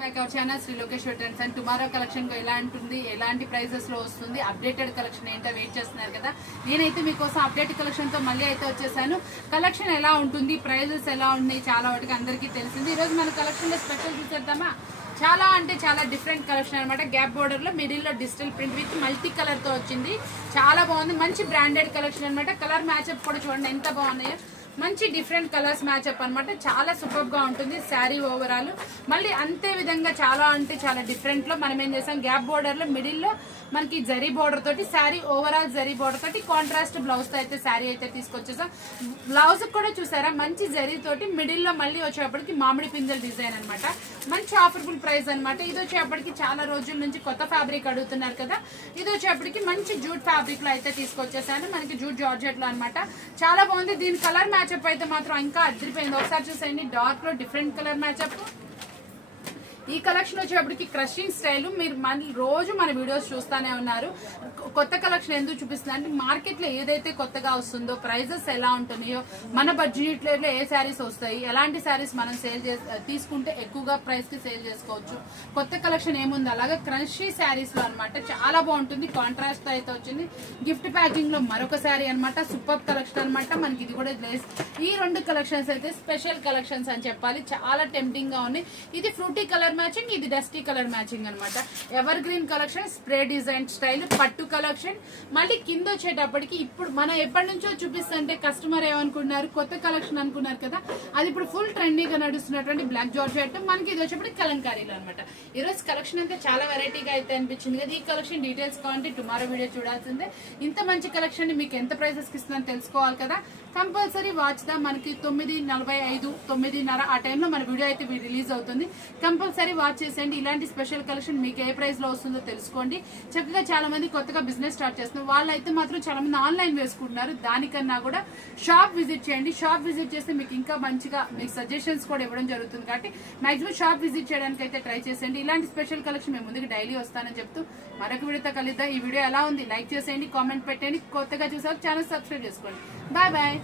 Back our channel Shri Lokeshwar trends and tomorrow collection ఎలా ఉంటుంది, ఎలాంటి ప్రైజెస్ లో వస్తుంది, అప్డేటెడ్ కలెక్షన్ ఏంటో వెయిట్ చేస్తున్నారు కదా. నేనైతే మీకోసం అప్డేట్ కలెక్షన్ తో మళ్ళీ అయితే వచ్చేసాను. కలెక్షన్ ఎలా ఉంటుంది, ప్రైజెస్ ఎలా ఉన్నాయి, చాలా వాటికి అందరికీ తెలిసింది. ఈ రోజు మన కలెక్షన్ లో స్పెషల్ చూసేద్దామా. చాలా అంటే చాలా డిఫరెంట్ కలెక్షన్ అనమాట. గ్యాప్ బోర్డర్ లో మిడిల్ లో digital print with multi colour తో వచ్చింది. చాలా బాగుంది, మంచి బ్రాండెడ్ కలెక్షన్ అనమాట. కలర్ మ్యాచ్అప్ కూడా చూడండి ఎంత బాగున్నాయో. మంచి డిఫరెంట్ కలర్స్ మ్యాచ్అప్ అనమాట. చాలా సూపర్ గా ఉంటుంది శారీ ఓవరాల్. మళ్ళీ అంతే విధంగా చాలా అంటే చాలా డిఫరెంట్ లో మనం ఏం చేసాం, గ్యాప్ బోర్డర్ లో మిడిల్ లో మనకి జరీ బోర్డర్ తోటి శారీ ఓవరాల్ జరీ బోర్డర్ తోటి కాంట్రాస్ట్ బ్లౌజ్ తో అయితే శారీ అయితే తీసుకొచ్చేసాం. బ్లౌజ్ కూడా చూసారా మంచి జరీ తోటి మిడిల్ లో మళ్ళీ వచ్చేప్పటికి మామిడి పింజల్ డిజైన్ అనమాట. మంచి ఆఫర్బుల్ ప్రైస్ అనమాట. ఇది వచ్చేప్పటికి చాలా రోజుల నుంచి కొత్త ఫ్యాబ్రిక్ అడుగుతున్నారు కదా. ఇది వచ్చేప్పటికి మంచి జూట్ ఫ్యాబ్రిక్ లో అయితే తీసుకొచ్చేసాను. మనకి జూట్ జార్జెట్ లో అనమాట. చాలా బాగుంది. దీని కలర్ మ్యాచ్అప్ అయితే మాత్రం ఇంకా అదిరిపోయింది. ఒకసారి చూసేయండి, డార్క్ లో డిఫరెంట్ కలర్ మ్యాచ్అప్. ఈ కలెక్షన్ వచ్చేప్పటికి క్రషింగ్ స్టైల్. మీరు రోజు మన వీడియోస్ చూస్తూనే ఉన్నారు. కొత్త కలెక్షన్ ఎందుకు చూపిస్తున్నా అంటే మార్కెట్ లో ఏదైతే కొత్తగా వస్తుందో, ప్రైజెస్ ఎలా ఉంటున్నాయో, మన బడ్జెట్ లో ఏ శారీస్ వస్తాయి, ఎలాంటి శారీస్ మనం తీసుకుంటే ఎక్కువగా ప్రైస్ కి సేల్ చేసుకోవచ్చు, కొత్త కలెక్షన్ ఏముంది, అలాగే క్రషీ శారీస్ లో అనమాట. చాలా బాగుంటుంది. కాంట్రాస్ట్ తో అయితే వచ్చింది. గిఫ్ట్ ప్యాకింగ్ లో మరొక శారీ అనమాట. సూపర్ కలెక్షన్ అనమాట. మనకి ఇది కూడా గ్లేస్. ఈ రెండు కలెక్షన్స్ అయితే స్పెషల్ కలెక్షన్స్ అని చెప్పాలి. చాలా టెంప్టింగ్ గా ఉన్నాయి. ఇది ఫ్రూటీ కలర్ మ్యాచింగ్, ఇది డస్టీ కలర్ మ్యాచింగ్ అనమాట. Ever green collection, spray design style, పట్టు కలెక్షన్. మళ్ళీ కింద వచ్చేటప్పటికి ఇప్పుడు మనం ఎప్పటి నుంచో చూపిస్తుంటే కస్టమర్ ఏమనుకున్నారు, కొత్త కలెక్షన్ అనుకున్నారు కదా. అది ఇప్పుడు ఫుల్ ట్రెండింగ్ గా నడుస్తున్నటువంటి బ్లాక్ జార్జెట్. మనకి ఇది వచ్చేప్పటికి కలంకారీలో అనమాట. ఈ రోజు కలెక్షన్ అయితే చాలా వెరైటీగా అయితే అనిపించింది కదా. ఈ కలెక్షన్ డీటెయిల్స్ కావాలంటే టుమారో వీడియో చూడాల్సిందే. ఇంత మంచి కలెక్షన్ మీకు ఎంత ప్రైసెస్ కి ఇస్తుందని తెలుసుకోవాలి కదా. కంపల్సరీ వాచ్ దా. మనకి 9:45, 9:30 ఆ టైంలో మన వీడియో అయితే రిలీజ్ అవుతుంది. కంపల్సరీ వాచ్ చేసేయండి. ఇలాంటి స్పెషల్ కలెక్షన్ మీకు ఏ ప్రైస్ లో వస్తుందో తెలుసుకోండి. చక్కగా చాలా మంది కొత్తగా బిజినెస్ స్టార్ట్ చేస్తున్నారు. వాళ్ళైతే మాత్రం చాలా మంది ఆన్లైన్ వేసుకుంటున్నారు. దానికన్నా కూడా షాప్ విజిట్ చేయండి. షాప్ విజిట్ చేస్తే మీకు ఇంకా మంచిగా మీకు సజెషన్స్ కూడా ఇవ్వడం జరుగుతుంది. కాబట్టి మాక్సిమం షాప్ విజిట్ చేయడానికి అయితే ట్రై చేసేయండి. ఇలాంటి స్పెషల్ కలెక్షన్ మేము ముందుకు డైలీ వస్తానని చెప్తూ మరొక వీడియోతో కలుద్దాం. ఈ వీడియో ఎలా ఉంది లైక్ చేసేయండి, కామెంట్ పెట్టండి. కొత్తగా చూసారు ఛానల్ సబ్స్క్రైబ్ చేసుకోండి. Bye bye.